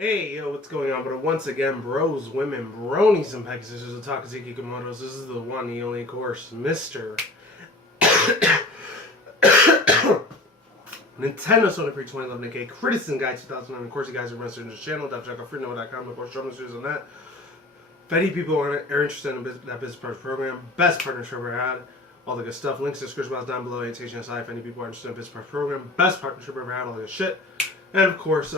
Hey, yo, what's going on? But once again, bros, women, bronies, and pegasisters, the Takazaki Komodos. This is the one, the only, of course, Mr. Nintendo Sony Free 2011 aka Criticism Guide 2009. Of course, you guys are registered in this channel. Check out freenow.com. Of course, trouble series on that. If any people are interested in that business partner program, best partnership ever had. All the good stuff. Links to the description box down below. Annotation aside, if any people are interested in business partner program, best partnership ever had. All the good shit. And of course,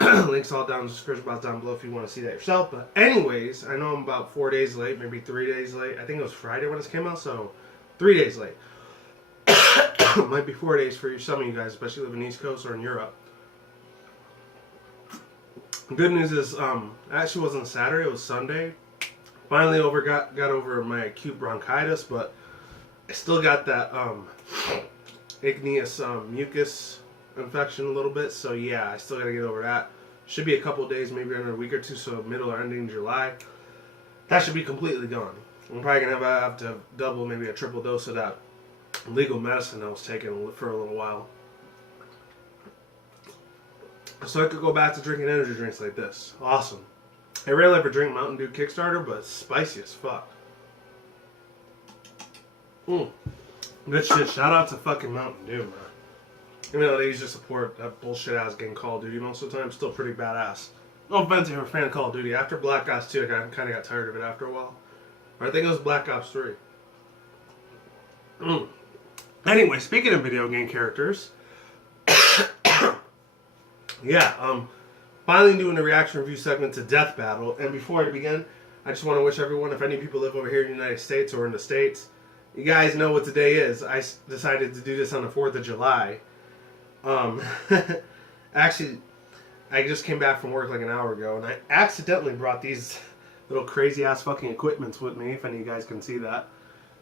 links all down in the description box down below if you want to see that yourself. But anyways, I know I'm about 4 days late, maybe 3 days late. I think it was Friday when this came out, so 3 days late. Might be 4 days for some of you guys, especially live in the East Coast or in Europe. Good news is, actually wasn't Saturday, it was Sunday. Finally got over my acute bronchitis, but I still got that igneous mucus infection a little bit, so yeah, I still gotta get over that. Should be a couple days, maybe another week or two, so middle or ending July. That should be completely gone. I'm probably gonna have to double, maybe a triple dose of that legal medicine I was taking for a little while, so I could go back to drinking energy drinks like this. Awesome. I rarely ever drink Mountain Dew Kickstarter, but it's spicy as fuck. Good shit. Shout out to fucking Mountain Dew, man. Even though they usually support that bullshit ass game Call of Duty most of the time, still pretty badass. No offense if you're a fan of Call of Duty. After Black Ops 2, I kind of got tired of it after a while. Or I think it was Black Ops 3. Anyway, speaking of video game characters, yeah, finally doing a reaction review segment to Death Battle. And before I begin, I just want to wish everyone, if any people live over here in the United States or in the States, you guys know what today is. I decided to do this on the 4th of July. Actually, I just came back from work like an hour ago, and I accidentally brought these little crazy ass fucking equipments with me, if any of you guys can see that.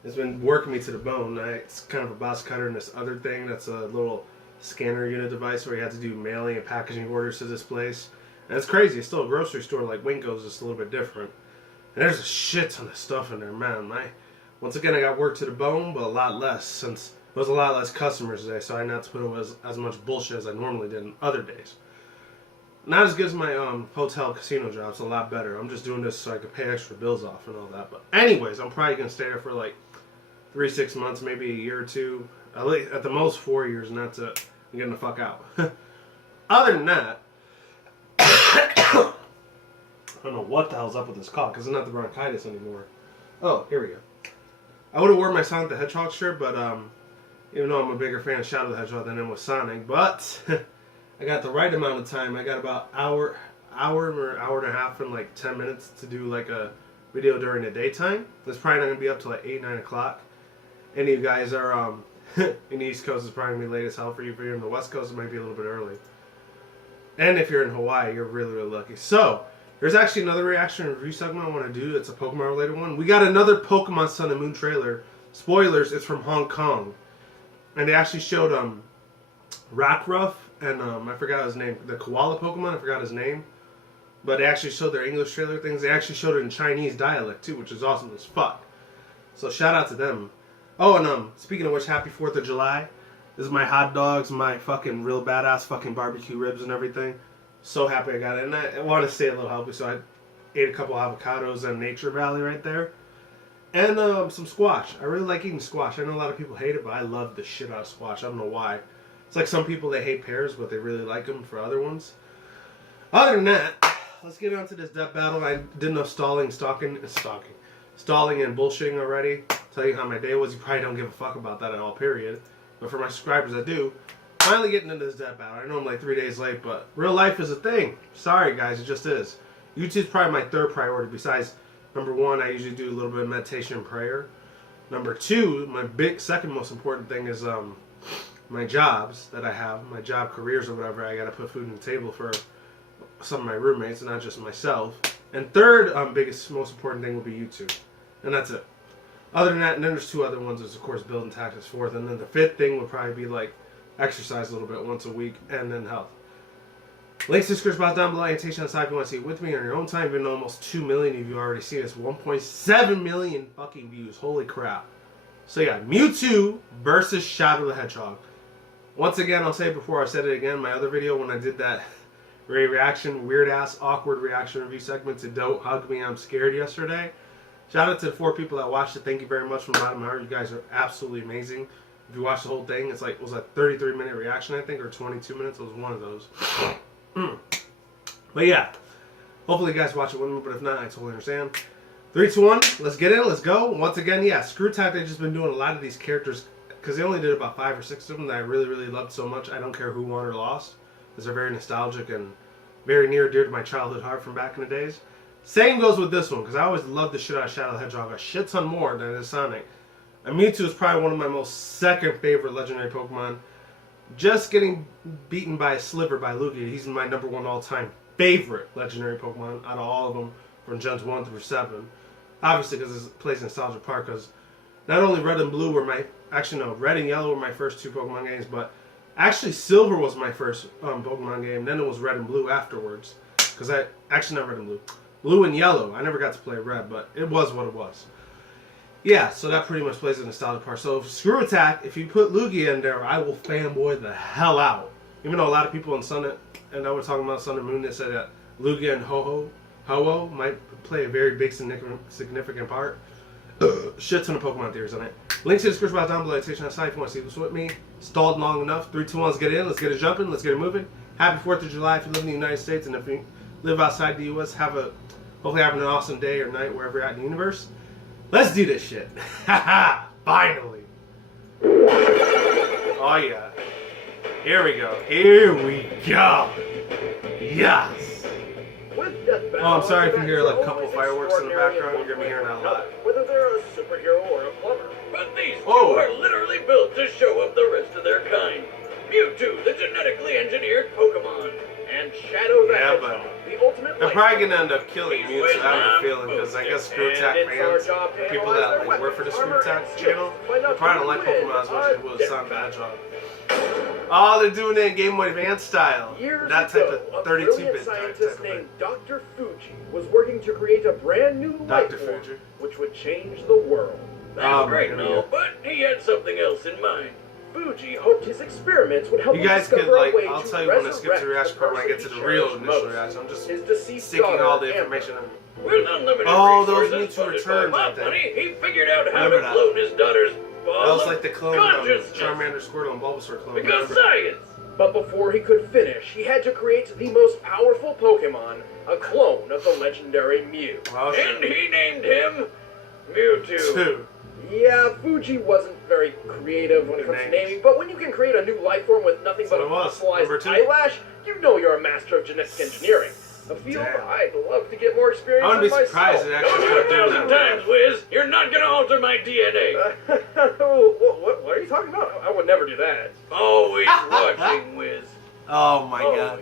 It's been working me to the bone. It's kind of a box cutter and this other thing that's a little scanner unit device where you have to do mailing and packaging orders to this place. And it's crazy. It's still a grocery store like Winko's, just a little bit different. And there's a shit ton of stuff in there, man. Once again, I got work to the bone, but a lot less, since there was a lot less customers today, so I didn't have to put up as much bullshit as I normally did in other days. Not as good as my hotel casino job. It's a lot better. I'm just doing this so I could pay extra bills off and all that. But anyways, I'm probably going to stay there for like 3-6 months, maybe a year or two. At the most 4 years, and that's it. I'm getting the fuck out. Other than that, I don't know what the hell's up with this cough, because it's not the bronchitis anymore. Oh, here we go. I would have worn my Sonic the Hedgehog shirt, but even though I'm a bigger fan of Shadow the Hedgehog than I am with Sonic, but I got the right amount of time. I got about hour or hour and a half and like 10 minutes to do like a video during the daytime. It's probably not going to be up till like 8-9 o'clock. Any of you guys are in the East Coast, it's probably going to be late as hell for you. If you're in the West Coast, it might be a little bit early. And if you're in Hawaii, you're really, really lucky. So, there's actually another reaction review segment I want to do. It's a Pokemon related one. We got another Pokemon Sun and Moon trailer. Spoilers, it's from Hong Kong. And they actually showed Rockruff and I forgot his name. The koala Pokemon, I forgot his name. But they actually showed their English trailer things. They actually showed it in Chinese dialect too, which is awesome as fuck. So shout out to them. Oh, and speaking of which, happy 4th of July. This is my hot dogs, my fucking real badass fucking barbecue ribs and everything. So happy I got it. And I want to stay a little healthy, so I ate a couple avocados and Nature Valley right there. And some squash. I really like eating squash. I know a lot of people hate it, but I love the shit out of squash. I don't know why. It's like some people, they hate pears, but they really like them for other ones. Other than that, let's get on to this Death Battle. I did enough stalling and bullshitting already. Tell you how my day was. You probably don't give a fuck about that at all, period. But for my subscribers, I do. Finally getting into this Death Battle. I know I'm like 3 days late, but real life is a thing. Sorry, guys, it just is. YouTube's probably my third priority. Besides, number 1, I usually do a little bit of meditation and prayer. Number 2, my second most important thing is my jobs that I have, my job careers or whatever. I got to put food on the table for some of my roommates, and not just myself. And third, biggest, most important thing would be YouTube. And that's it. Other than that, and then there's 2 other ones. There's, of course, building tactics, 4th. And then the 5th thing would probably be like exercise a little bit once a week, and then health. Links to the description box down below. Annotation on the side if you want to see it with me on your own time. Even though almost 2 million of you already seen this. 1.7 million fucking views. Holy crap. So yeah, Mewtwo versus Shadow the Hedgehog. Once again, I'll say it before I said it again, my other video when I did that reaction, weird ass, awkward reaction review segment to Don't Hug Me, I'm Scared yesterday. Shout out to the 4 people that watched it. Thank you very much from the bottom of my heart. You guys are absolutely amazing. If you watch the whole thing, it was a 33-minute reaction, I think, or 22 minutes. It was one of those. But yeah, hopefully you guys watch it with me, but if not, I totally understand. 3, 2, 1, let's get it, let's go. Once again, yeah, screwattack, they've just been doing a lot of these characters, because they only did about 5 or 6 of them that I really, really loved so much. I don't care who won or lost, because they're very nostalgic and very near and dear to my childhood heart from back in the days. Same goes with this one, because I always loved the shit out of Shadow the Hedgehog a shit ton more than it is Sonic. And Mewtwo is probably one of my most second favorite legendary Pokemon. Just getting beaten by a sliver by Lugia. He's my #1 all-time favorite legendary Pokemon out of all of them from Gens 1 through 7. Obviously, because it plays Nostalgia Park, because not only Red and Blue were my... Actually, no, Red and Yellow were my first 2 Pokemon games, but actually Silver was my first Pokemon game. Then it was Red and Blue afterwards. Because actually, not Red and Blue. Blue and Yellow. I never got to play Red, but it was what it was. Yeah, so that pretty much plays the Nostalgia Park. So, screwattack, if you put Lugia in there, I will fanboy the hell out. Even though a lot of people in Sun and I was talking about Sun and Moon, they said that Lugia and Ho-Oh might play a very big significant part. Shit ton of Pokemon theories on it. Links to the description box down below. Take outside if you want to see this with me. Stalled long enough. 3, 2, 1, let's get it in. Let's get it jumping. Let's get it moving. Happy 4th of July if you live in the United States, and if you live outside the U.S., hopefully having an awesome day or night wherever you're at in the universe. Let's do this shit. Haha! Finally. Oh yeah. Here we go. Here we go. Yes. Oh, I'm sorry if you hear like a couple fireworks in the background. You're gonna be hearing that a lot. Whether they're a superhero or a plumber. But these two are literally built to show up the rest of their kind. Mewtwo, the genetically engineered Pokemon, and Shadow the Hedgehog, the ultimate. I'm probably gonna end up killing Mewtwo. I have a feeling because I guess screwattack fans, people that like work for the screwattack channel, they probably don't like Pokemon as much as they will Sonic the Hedgehog. Oh, they're doing it in Game Boy Advance style. That type of 32-bit scientist named Dr. Fuji was working to create a brand new life form, which would change the world. That's great and all, but he had something else in mind. Fuji hoped his experiments would help you guys could, like, I'll tell you when I skip to the reaction part when I get to the real initial reaction. I'm just seeking all the information. Oh, those Mewtwo returns, I think. He figured out how to clone his daughter's that was like the clone of Charmander, Squirtle, and Bulbasaur clone. Because science! But before he could finish, he had to create the most powerful Pokemon, a clone of the legendary Mew. Oh, and he named him Mewtwo. Yeah, Fuji wasn't very creative when it comes to naming, but when you can create a new life form with nothing but a fossilized eyelash, you know you're a master of genetic engineering. A field I'd love to get more experience I wouldn't be surprised it actually could have done that. 1,000 times, Wiz! You're not gonna alter my DNA! What are you talking about? I would never do that. Always watching, Wiz. Oh my god.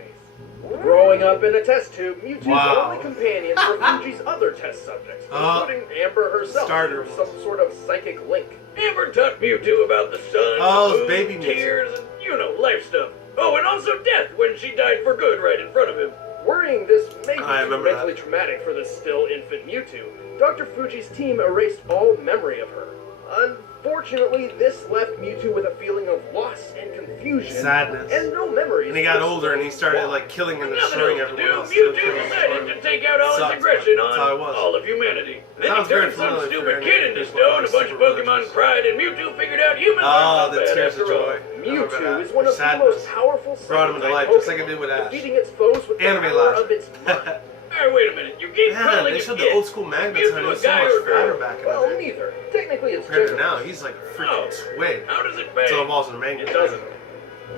Growing up in a test tube, Mewtwo's only companions were Fuji's other test subjects, including Amber herself, through some sort of psychic link. Amber taught Mewtwo about the sun, moon, baby tears, and, you know, life stuff. Oh, and also death when she died for good right in front of him. Worrying this may be mentally traumatic for the still infant Mewtwo, Dr. Fuji's team erased all memory of her. Unfortunately, this left Mewtwo with a feeling of loss and confusion. Sadness. And no memories. And he got older and he started like killing and destroying everyone else. Mewtwo decided to take out all his aggression on all of humanity. Then he turned some stupid kid into stone, a bunch of Pokemon cried, and Mewtwo figured out humans are the tears of joy. Mewtwo is one of the most powerful brought him to life, just like I did with Ash. Defeating its foes with the power of its mind. Alright, wait a minute. You keep calling they showed the old school magnets and he was so much fatter back in the day. Well, neither. Technically, it's compared to now, he's like a freaking twig. How does it bang? So it evolves in a magnet. It doesn't.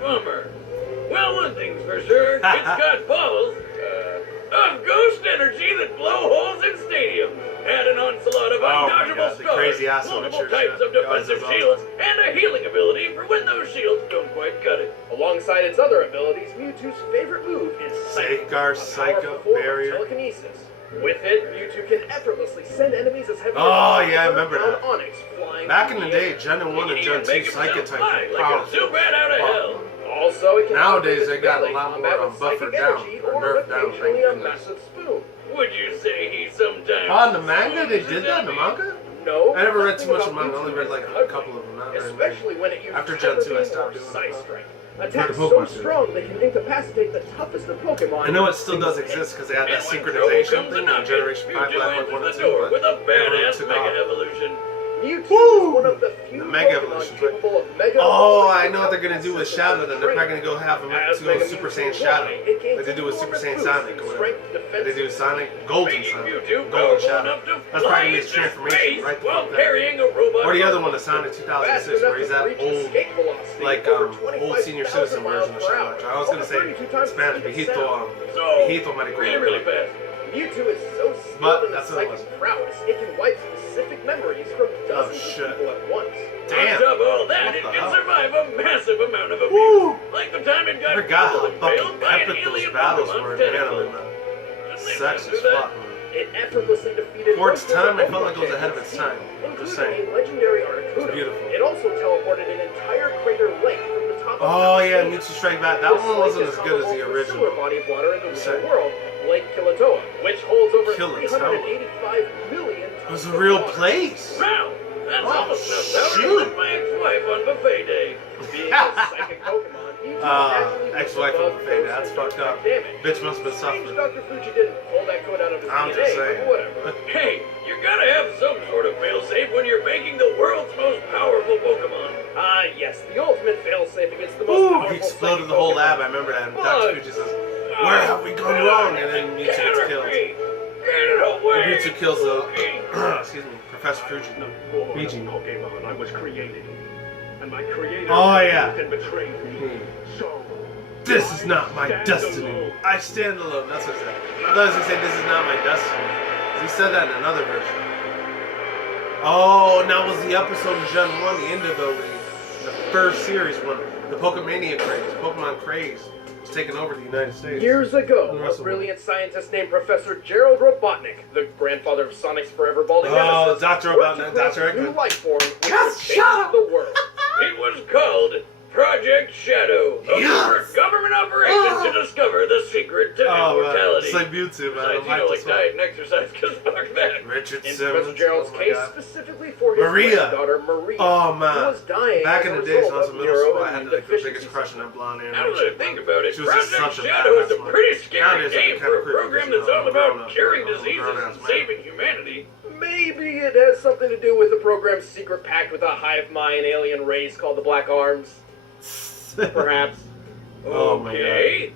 Bummer. Well, one thing's for sure. It's got balls of ghost energy that blow holes in stadiums. And an onslaught of undodgeable stars, multiple types of defensive shields, and a healing ability for when those shields don't quite cut it. Alongside its other abilities, Mewtwo's favorite move is Safeguard, Psycho, Barrier. Telekinesis. With it, Mewtwo can effortlessly send enemies as heavy as I remember that. Onyx flying back in the day, Gen 1 and Gen 2 Psycho types were powerful. Like a Zubat out of hell. Also, it can nowadays they got a lot more buffered down or nerfed down. Occasionally a massive spoon. Would you say he sometimes... in the manga? They did that in the manga? No. I never read too much of manga. I only read like a couple of them. Especially when it uses after Gen 2 I stopped doing Psy Strength. Attacks so strong they can incapacitate the toughest of Pokemon. I know it still does exist because they had that synchronization thing in Generation 5, Black White 1 and 2, but with a badass Mega Evolution. Mewtwo is one of the few Mega Pokemon Evolution. capable of Mega Oh, I know what they're going to do with Shadow then. They're probably going to go have him to go Super Saiyan Shadow. Like they do with Super Saiyan Sonic or whatever. They do Sonic, Golden Sonic, Golden Shadow. That's probably his transformation right the fuck there. Or the other one, the Sonic 2006, where he's that old, like, old senior citizen version of Shadow. I was going to say Spanish, Viejito Marico. Really fast. Mewtwo is so skilled in psychic prowess, it can wipe specific memories from dozens of people at once. Damn. On top of all that, it can survive a massive amount of abuse. Like the time it got I forgot how failed fucking by an epic those alien battles Pokemon were in tentacle. anime, man. Sex as fuck, man. It effortlessly defeated For its time, I felt like it was ahead of its time. Just saying. a legendary Articuno. It's beautiful. It also teleported an entire crater lake from the top of Oh Mount yeah, Fuji. Mewtwo Strike Back. That one wasn't as good as the Similar original. body of water in the Just real saying. world, Lake Kilauea, which holds over Kilauea. 385 million It was a real place. Wow, that's Oh, almost enough shoot. to with my ex-wife on buffet day. Being a psychic Pokemon, Mewtwo naturally Ex-wife above on buffet day, that's those fucked up. damage. Bitch must have been Strange suffering. Dr. Fuji didn't pull that code out of his I'm DNA, just saying. but whatever. Hey, you gotta have some sort of failsafe when you're making the world's most powerful Pokemon. Ah, yes, the ultimate failsafe against the most Ooh, powerful he exploded psychic the whole Pokemon. lab. I remember that. And Dr. Fuji says, "Where have we gone wrong?" And then Mewtwo gets killed. Get away! Mewtwo kills the excuse me, Professor Fuji. No, Fiji. Pokemon I was creating, and my creator Oh yeah. can betray me. So This is not my destiny. I stand alone. That's what he said. I thought he was gonna say, "This is not my destiny." He said that in another version. Oh, and that was the episode in Gen 1, the Indigo League. The first series when the Pokemania craze, Pokemon craze, was taking over the United States. Years ago, And the a rest of the world. brilliant scientist named Professor Gerald Robotnik, the grandfather of Sonic's forever balding Oh, nemesis, Dr. worked to Robotnik, create Dr. a new Eggman. life form which Yes, would shut change up. the world. It was called Project Shadow, a Yes. secret government operation to discover the secret to Oh man, immortality. it's like Mewtwo, man. Besides, I like this diet one. and exercise, because fuck that. Richard In Simmons. Professor Gerald's Oh my case, God. specifically for his Maria. granddaughter Maria, Oh who man. was dying Back as in a the days when I result was in of middle school, I had neuroimmune like the biggest deficiencies. crush on that blonde hair. Now that I think about it, She was just Project such a Shadow is a badass pretty one. scary Nowadays, game it'd be for a kinda creepy, program you that's know, all I'm about grown up, curing I'm a diseases grown-ass and man. saving humanity. Maybe it has something to do with the program's secret pact with a hive mind alien race called the Black Arms. Perhaps. Oh my Okay.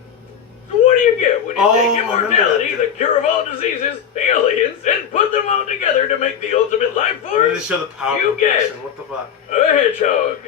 So what do you get when you Oh, take I remember immortality, that. the cure of all diseases, aliens, and put them all together to make the ultimate life They form? just show the power You of get- action. What the fuck? A hedgehog.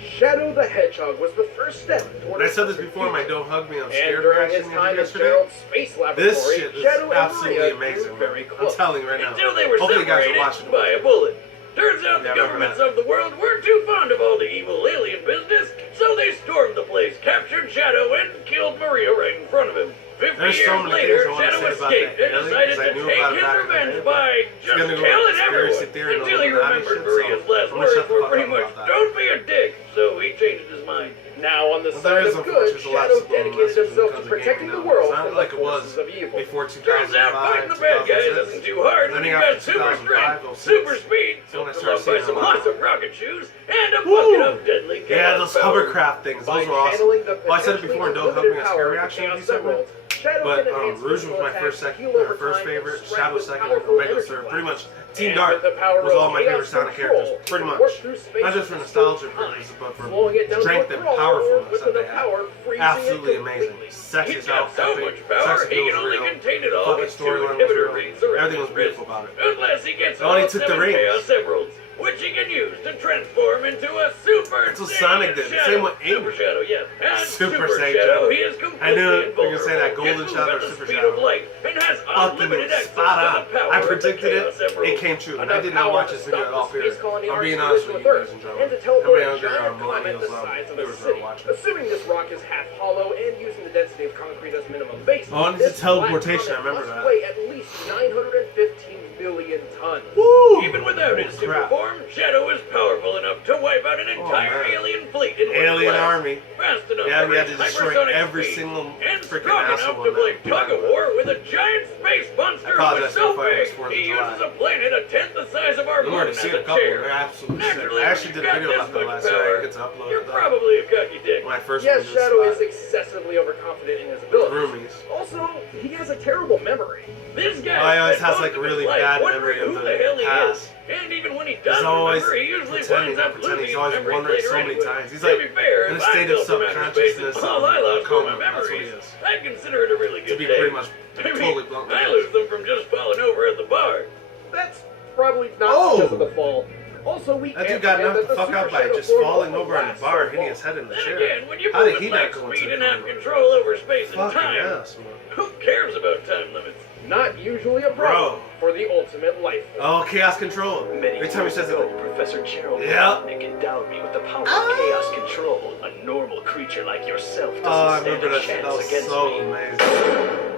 Shadow the Hedgehog was the first step toward And I said this before, my "Don't Hug Me, I'm and Scared" during his reaction time at yesterday. Gerald's space laboratory, This shit is Shadow and absolutely Maria amazing. grew very I'm close. telling you right now. Until they were Hopefully you guys are separated watching. by a bullet. Turns out Yeah, the I remember governments that. of the world weren't too fond of all the evil alien business, so they stormed the place, captured Shadow, and killed Maria right in front of him. 50 There's years so many later, things I want to Shadow say about escaped that and alien, decided because I to knew take about it his back in the revenge day, by It's just gonna go killing with conspiracy everyone. theory and Until he Illuminati remembered shit, Maria's so last I'm gonna words shut the were fuck pretty up much, about that. "Don't be a dick," so he changed his mind. Now, on the Well, side there is of good, unfortunately a lot Shadow of subliminal dedicated messages himself when to it comes to protecting gaming the now. world It's not from the like it was forces of evil. before Turns out 2005, fighting the bad guys 2006. isn't too hard when Then you after got super 2005, strength, 06, super speed, so when I built started up by seeing some a lot. awesome rocket shoes, and a Woo! bucket of deadly Yeah, chaos those power. hovercraft things, By those were awesome. channeling the Well, I said it before in Don't Hug Me, potentially a scare unlimited reaction power of piece the of it. emeralds, Shadow But can enhance Rouge was physical my attacks, first second, heal over first time, favorite, and strike Shadow with second, powerful and Omega energy third. blast. Pretty much Team And Dark with the power was of all my favorite chaos Sonic control, characters. Pretty you much. work through space Not just for and nostalgia still time, purposes, but for slowing it down to strength a and crawl, powerfulness with that they the had. power freezing Absolutely it amazing. completely. Sexy He's as got hell, so epic. much power, Sex he can appeal was only real. contain it all Fucking with two storyline was inhibitor real. rings around Everything was his beautiful wrist. about it. Unless he gets Oh, and he all took the 7 rings. Chaos Emeralds, which he can use to transform into a Super That's what Saiyan Sonic did. Shadow. Same with Amy. Super Shadow, yeah. And Super Super Saiyan Shadow, Shadow. he is completely I knew it. You were gonna say that invulnerable, Golden can Shadow move or at the Super speed Shadow. of light, and has unlimited access spot to on. the power I of the predicted Chaos it. Emerald. It came true. And I Enough did not power watch to this video at stop all, the period. space colony I'm being Archie honest with collision you, Earth, ladies and and gentlemen. to teleport Everybody a out there are giant comet millennials, the size of a viewers that are city. watching. Assuming this rock is half hollow and using the density of concrete as minimum base, Oh, and it's a this black teleportation, I comet remember must that. weigh at least 915 million million tons. Woo! Even without his super form, Shadow is powerful enough to wipe out an entire alien fleet in alien one army. Fast enough Yeah, to we had to reach destroy hypersonic every speed, single and freaking strong enough asshole to in play that. tug of war with a giant space monster who's so big he uses a planet a tenth the size of our I've moon already as seen a a couple. chair. They're absolutely sick. Naturally, I actually did a when video you've about got that this last much year. I power, didn't get to upload you're it though. probably a cocky dick. When I first Yes, went to this Shadow spot. is excessively overconfident in his abilities. Roomies. Also, he has a terrible memory. This guy Oh, he always spent has like most of his really life bad wondering memory of who the hell the he past. is. And even when he does He's always remember, he usually pretending, winds not up pretending. losing He's always memories wondering later so many anyway. times. He's To like be fair, in a if I state of fell from outer space and subconsciousness, all I lost were my coma. That's what he memories, is. I'd consider it a really good To be day. pretty much I mean, totally blunt. I lose them from just falling over at the bar. That's probably not Oh! because of the fall. Also, we That can't dude got forget knocked that the fuck out by Super just Shadow falling form over on the lasts bar, so hitting long. his head in the Then chair. again, when you How did move he at not light go speed into and have coma? control over space and Fucking time, yes, man. who cares about time limits? Not usually a problem for the ultimate life form. Oh, chaos control. Many Every time he years says ago, it. Professor Gerald Yeah. endowed me with the power of chaos control. A normal creature like yourself doesn't Oh, I stand remember a that shit. chance That was against so me. amazing.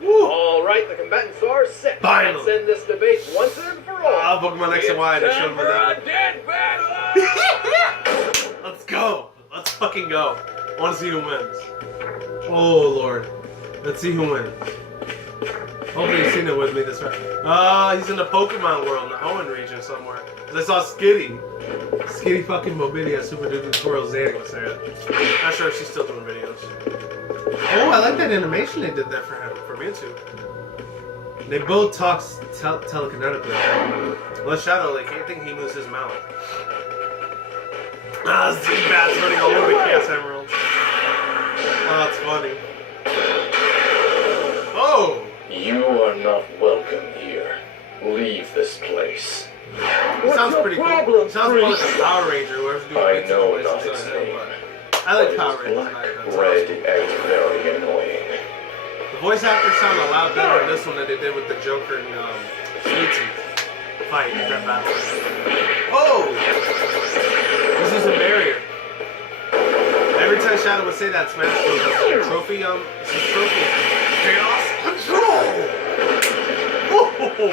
Woo! All right, the combatants are set. Finally. Let's end this debate once and for all. I'll book my X and Y to show Time them for a that. dead battle. Let's go. Let's fucking go. I want to see who wins. Oh, Lord. Let's see who wins. Hopefully he's seen it with me this right. He's in the Pokemon world in the Owen region somewhere. 'Cause I saw Skitty. Skitty fucking Mobidia Super Duper Tutorial Zanny was there. Not sure if she's still doing videos. Oh, I like that animation they did there for him, for Mewtwo. They both talk telekinetically. Unless Shadow, like, I think he moves his mouth. Z-Bats running all over the Chaos Emeralds. Oh, it's funny. Oh! You are not welcome here. Leave this place. He sounds pretty cool. He sounds more like a Power Ranger, whoever's doing I Mewtwo know voices not in its it, name. but I like But Power it's Rangers. black, That's red, awesome. and very annoying. The voice actors sound a lot better in this one than they did with the Joker and Sweet Tooth fight, that battle. Oh! This is a barrier. Every time Shadow would say that, Smash Bros. Has a trophy, this is trophy. Chaos Control! Oh!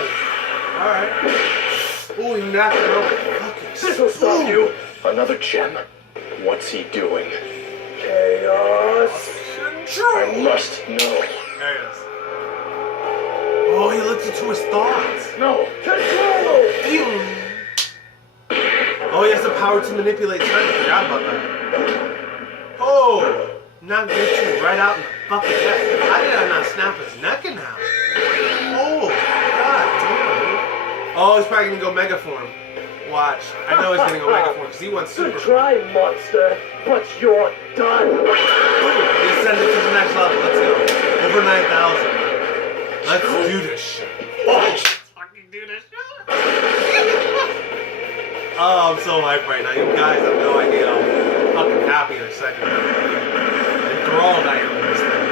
Alright. Oh, he knocked it over. This'll stop you. Another gem? What's he doing? Chaos. Control! I must know. There he is. Oh, he looked into his thoughts. No. Control. Oh, he has the power to manipulate time. I forgot about that. Oh! Knocked Mewtwo right out in the fucking neck. How did I not snap his neck in half? Oh, god damn. Oh, he's probably gonna go Mega Form. Watch. I know he's gonna go Mega Form because he went Super Form. Try, monster, but you're done. Boom! He ascended to the next level. Let's go. Over 9,000. Let's do this shit. Oh, let's fucking do this shit. Oh, I'm so hyped right now. You guys have no idea how fucking happy and excited I am. Enthralled I am with this thing.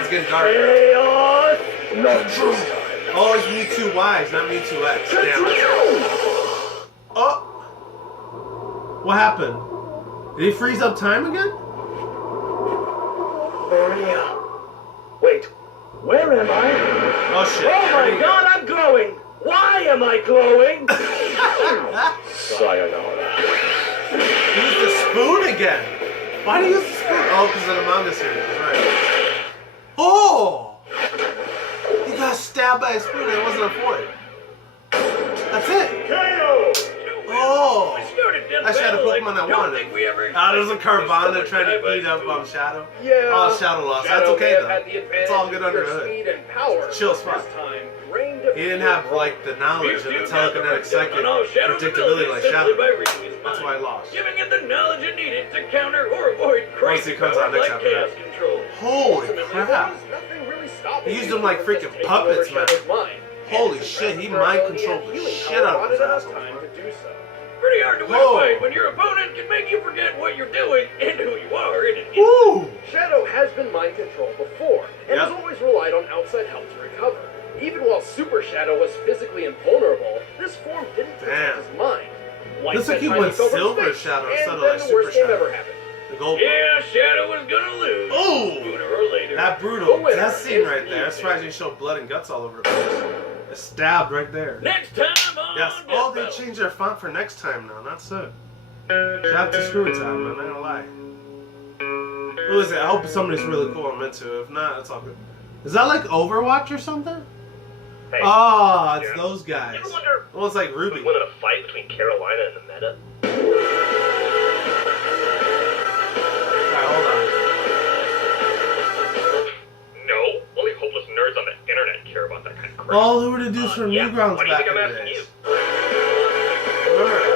It's getting dark. Chaos. Not this time. Oh, it's Mewtwo Y, it's not Mewtwo X. Damn it. Oh! What happened? Did he freeze up time again? Maria. Wait, where am I? Oh shit. Oh my god, I'm glowing! Why am I glowing? Sayonara. He used the spoon again. Why do you use the spoon? Oh, because of the manga series, that's right. Oh! He got stabbed by a spoon and it wasn't a fork. That's it. KO! Oh! I should have Pokemon that won. There's a Carvana trying to eat up Shadow. Yeah. Oh, Shadow lost. That's okay though. It's all good under the hood. Speed and power. Chill spot. This time, Rain He didn't have like the knowledge of the telekinetic psychic predictability like Shadow. That's why I lost. Giving it the knowledge it needed to counter or avoid crazy he comes powers out next like episode. chaos control. Holy Ultimately, crap. there was nothing really stopping He used you them like from freaking just taking puppets, over man. Shadow's mind. Holy And shit, he the mind ability controlled and the healing shit power out of wanted his enough asshole, time man. to do so. Pretty hard to win a Whoa. fight when your opponent can make you forget what you're doing and who you are in an instant. Woo! Shadow has been mind controlled before, and Yep. has always relied on outside help to recover. Even while Super Shadow was physically invulnerable, this form didn't protect Damn. his mind. Looks like he that time went fell from Silver space, Shadow and instead of then like the Super worst game Shadow. ever happened. The gold Yeah, Shadow was gonna lose. Oh! Sooner or later. That brutal The winner death scene is right there. Mewtwo. That's surprising he showed blood and guts all over the place. Stabbed right there. Next time on Yes. Oh, they changed their font for next time now. That's it. Shout out to screwattack, man. I'm not gonna lie. Well, listen, I hope somebody's really cool I'm into. If not, it's all good. Is that like Overwatch or something? Hey, Oh, it's yeah. those guys. You ever wonder Well, it's like Ruby. who won in a fight between Carolina and the meta? Alright, hold on. No, only hopeless nerds on the internet care about that kind of crap. All who were the dudes from Yeah, Newgrounds why do you back think in I'm the asking days. you? Remember that?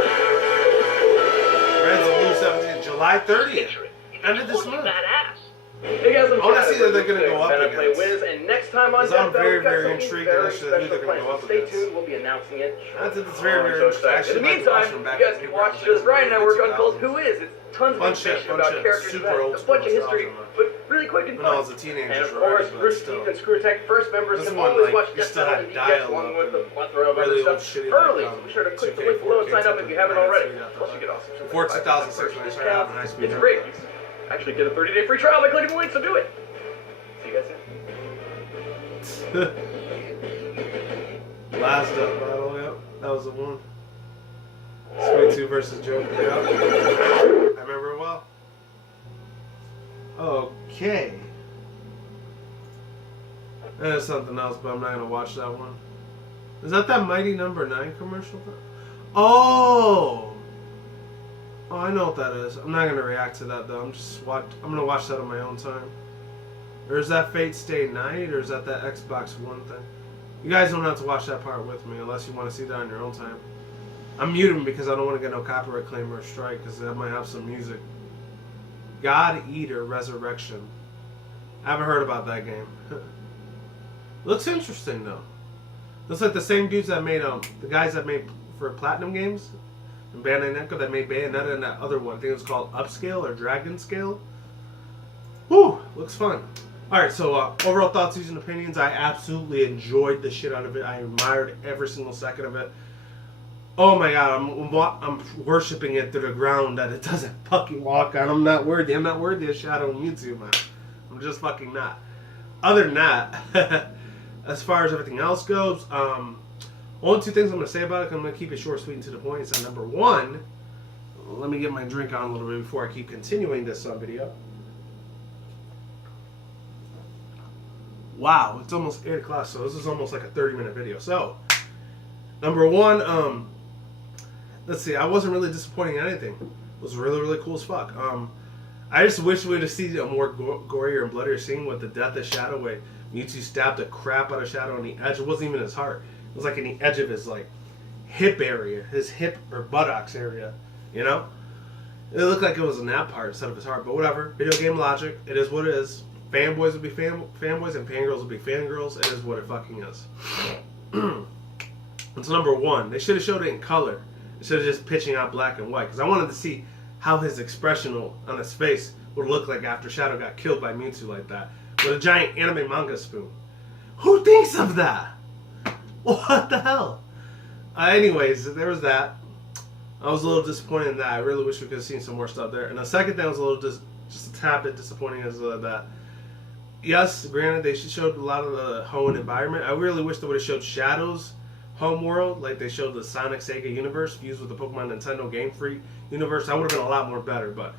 Reds and Blue 17, July 30th. End of this Totally month. badass. Hey guys, I'm I wanna Chad. see that they're gonna go up Better play against. Wiz, and next time on Because I'm Death Battle, very, we've got very something intrigued very as to who they're special gonna planned. go up So stay against. tuned, we'll be announcing it. It's very, very so interesting. excited. In the Actually, like meantime, watching you back guys in can the watch Newgrounds this right now. We're days, going called Who Is? It's tons of Fun shit, information fun about shit. characters Super that old a bunch of school history, nostalgia. but really quick and When I fun. was a teenager, And of right, course, but Bruce still. Steve and screwattack first members This can one, always like, watch you Death still Battle had DX dial-up along with the and plethora of really other old stuff shitty, early. like, So be sure to click the 2K, link below and 4K, sign up if you haven't already. yeah. Plus you get awesome Before 2006, when I started having high-speed It's internet. great. You can actually get a 30-day free trial by clicking the link, so do it. See you guys soon. Last up battle, yep. That was the one. Sweet 2 versus Joker, yep. I remember it well. Okay. There's something else, but I'm not gonna watch that one. Is that Mighty Number 9 commercial? Oh! Oh, I know what that is. I'm not gonna react to that though. I'm gonna watch that on my own time. Or is that Fate Stay Night, or is that Xbox One thing? You guys don't have to watch that part with me unless you want to see that on your own time. I'm muting because I don't want to get no copyright claim or strike because that might have some music. God Eater Resurrection. I haven't heard about that game. Looks interesting though. Looks like the same dudes that made the guys that made for Platinum Games and Bandai Namco that made Bayonetta and that other one. I think it was called Upscale or Dragon Scale. Whew, looks fun. Alright, so overall thoughts, views, and opinions. I absolutely enjoyed the shit out of it. I admired every single second of it. Oh my god, I'm worshipping it to the ground that it doesn't fucking walk on. I'm not worthy. I'm not worthy of Shadow on YouTube, man. I'm just fucking not. Other than that, as far as everything else goes, only two things I'm going to say about it. I'm going to keep it short, sweet, and to the point. So number one, let me get my drink on a little bit before I keep continuing this video. Wow, it's almost 8 o'clock, so this is almost like a 30-minute video. So, number one, let's see, I wasn't really disappointing in anything. It was really, really cool as fuck. I just wish we would have seen a more gorier and bloodier scene with the death of Shadow, where Mewtwo stabbed the crap out of Shadow on the edge. It wasn't even his heart. It was like in the edge of his like hip area, his hip or buttocks area, you know? It looked like it was in that part instead of his heart, but whatever. Video game logic, it is what it is. Fanboys would be fanboys and fangirls would be fangirls. It is what it fucking is. That's number one. They should have showed it in color instead of just pitching out black and white. Because I wanted to see how his expression on his face would look like after Shadow got killed by Mewtwo like that. With a giant anime manga spoon. Who thinks of that? What the hell? Anyways, there was that. I was a little disappointed in that. I really wish we could have seen some more stuff there. And the second thing I was a little just a tad bit disappointing is that, yes, granted, they showed a lot of the Hoenn environment. I really wish they would have showed Shadow's home world, like they showed the Sonic Sega universe fused with the Pokemon Nintendo Game Freak universe. That would have been a lot more better. But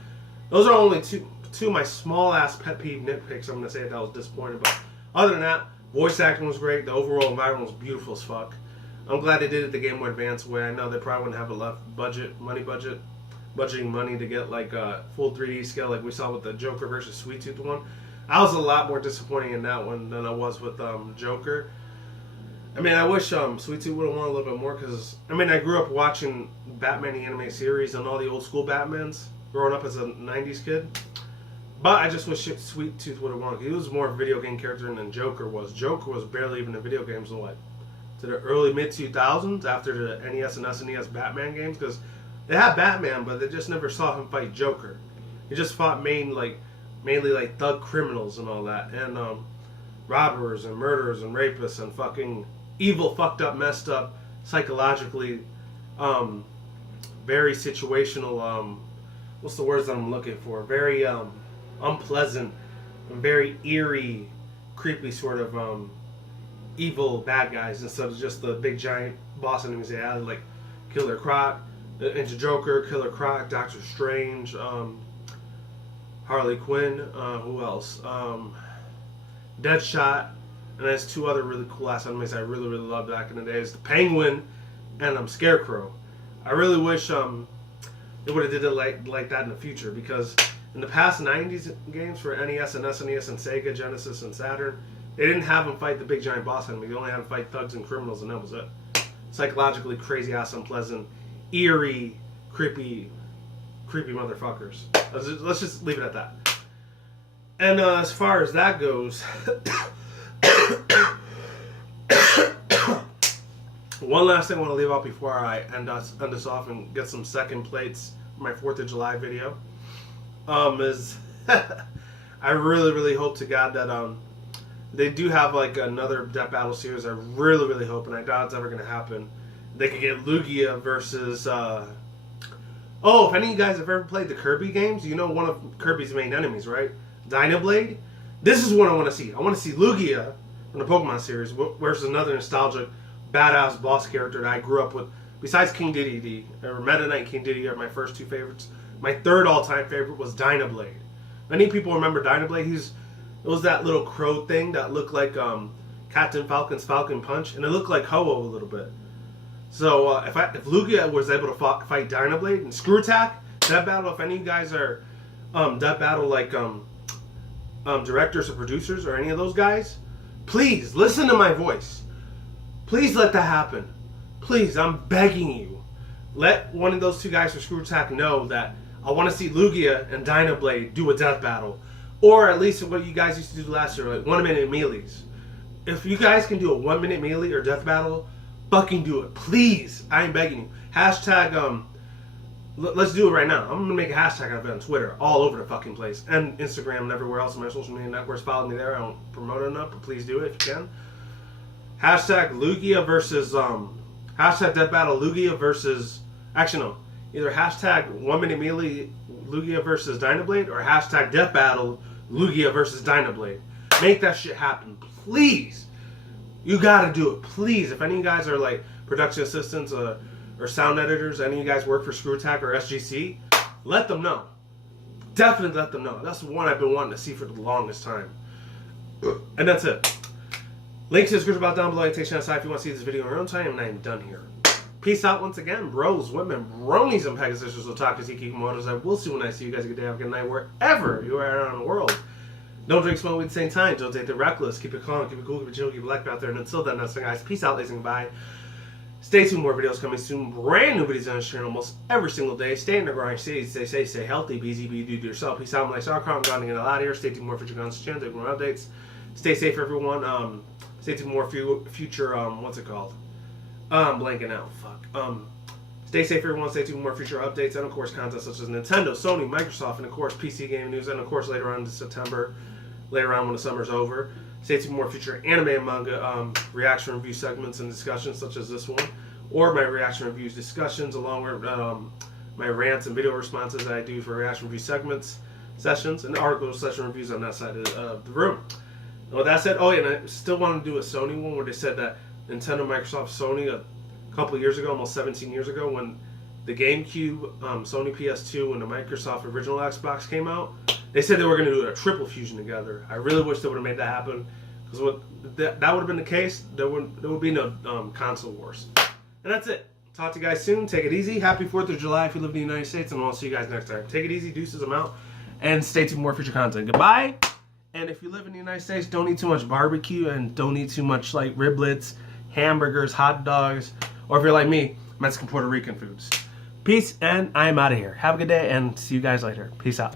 those are only two of my small-ass pet peeve nitpicks I'm going to say that I was disappointed. But other than that, voice acting was great. The overall environment was beautiful as fuck. I'm glad they did it the Game Boy Advance way. I know they probably wouldn't have enough budgeting money to get like a full 3D scale like we saw with the Joker versus Sweet Tooth one. I was a lot more disappointing in that one than I was with Joker. I mean, I wish Sweet Tooth would have won a little bit more because, I mean, I grew up watching Batman the anime series and all the old school Batmans growing up as a 90s kid. But I just wish Sweet Tooth would have won. He was more of a video game character than Joker was. Joker was barely even in video games in what? To the early mid-2000s after the NES and SNES Batman games, because they had Batman, but they just never saw him fight Joker. He just fought mainly like thug criminals and all that, and robbers and murderers and rapists and fucking evil, fucked up, messed up, psychologically, very situational. What's the words that I'm looking for? Very unpleasant and very eerie, creepy sort of evil bad guys instead of just the big giant boss enemies they had, like Killer Croc, into Joker, Killer Croc, Doctor Strange, Harley Quinn, who else? Deadshot, and there's 2 other really cool ass enemies I really loved back in the days. The Penguin and Scarecrow. I really wish they would have did it like that in the future, because in the past 90s games for NES and SNES and Sega, Genesis, and Saturn, they didn't have them fight the big giant boss enemy. They only had them fight thugs and criminals, and that was it. Psychologically crazy ass, unpleasant, eerie, creepy motherfuckers. Let's just leave it at that. And as far as that goes, one last thing I want to leave out before I end this off and get some second plates for my 4th of July video, is I really hope to God that they do have like another Death Battle series. I really hope, and I doubt it's ever going to happen. They could get Lugia versus if any of you guys have ever played the Kirby games, you know one of Kirby's main enemies, right? Dynablade. This is what I want to see. I want to see Lugia from the Pokemon series versus another nostalgic badass boss character that I grew up with. Besides King Dedede, or Meta Knight and King Dedede are my first 2 favorites. My 3rd all-time favorite was Dynablade. Many people remember Dynablade. It was that little crow thing that looked like Captain Falcon's Falcon Punch, and it looked like Ho-Oh a little bit. So if Lugia was able to fight Dynablade and screwattack, Death Battle, if any of you guys are Death Battle like directors or producers or any of those guys, please listen to my voice. Please let that happen. Please, I'm begging you. Let one of those 2 guys from screwattack know that I want to see Lugia and Dynablade do a Death Battle. Or at least what you guys used to do last year, like 1-minute melees. If you guys can do a 1-minute melee or Death Battle, fucking do it. Please. I am begging you. Hashtag, let's do it right now. I'm going to make a hashtag of it on Twitter, all over the fucking place. And Instagram and everywhere else on my social media networks. Follow me there. I don't promote it enough, but please do it if you can. Hashtag Lugia versus, hashtag Death Battle Lugia versus, actually no. Either hashtag 1-minute melee Lugia versus Dynablade or hashtag Death Battle Lugia versus Dynablade. Make that shit happen, please. You gotta do it, please. If any of you guys are like production assistants or sound editors, any of you guys work for screwattack or SGC, let them know. Definitely let them know. That's the one I've been wanting to see for the longest time. And that's it. Link to the description box down below. Take a aside if you want to see this video in your own time. I'm not even done here. Peace out once again, bros, women, bronies, and pegasisters, otakus, hikikomotos. I will see when I see you guys. A good day, have a good night, wherever you are around the world. Don't drink, smoke weed at the same time. Don't take the reckless. Keep it calm, keep it cool, keep it chill, keep it life out there. And until then, that's it, guys. Peace out, ladies and goodbye. Stay tuned, more videos coming soon. Brand new videos on this channel almost every single day. Stay in the grind, stay safe, stay healthy. Be easy, be do to yourself. Peace out, my I'm going to get out of here. Stay tuned more future guns channel, take more updates. Stay safe, everyone. Stay tuned more future, what's it called? Blanking out. Fuck. Stay safe, everyone. Stay tuned for more future updates and, of course, content such as Nintendo, Sony, Microsoft, and, of course, PC gaming news. And, of course, later on in September, later on when the summer's over, stay tuned for more future anime and manga reaction review segments and discussions such as this one, or my reaction reviews discussions along with my rants and video responses that I do for reaction review segments, sessions, and article session reviews on that side of the room. And with that said, oh yeah, and I still want to do a Sony one where they said that Nintendo, Microsoft, Sony a couple years ago, almost 17 years ago, when the GameCube, Sony PS2, and the Microsoft original Xbox came out, they said they were going to do a triple fusion together. I really wish they would have made that happen, because that would have been the case. There would be no console wars. And that's it. Talk to you guys soon. Take it easy. Happy 4th of July if you live in the United States, and I'll see you guys next time. Take it easy. Deuces, I'm out. And stay tuned for more future content. Goodbye. And if you live in the United States, don't eat too much barbecue and don't eat too much like riblets, hamburgers, hot dogs, or if you're like me, Mexican Puerto Rican foods. Peace, and I am out of here. Have a good day, and see you guys later. Peace out.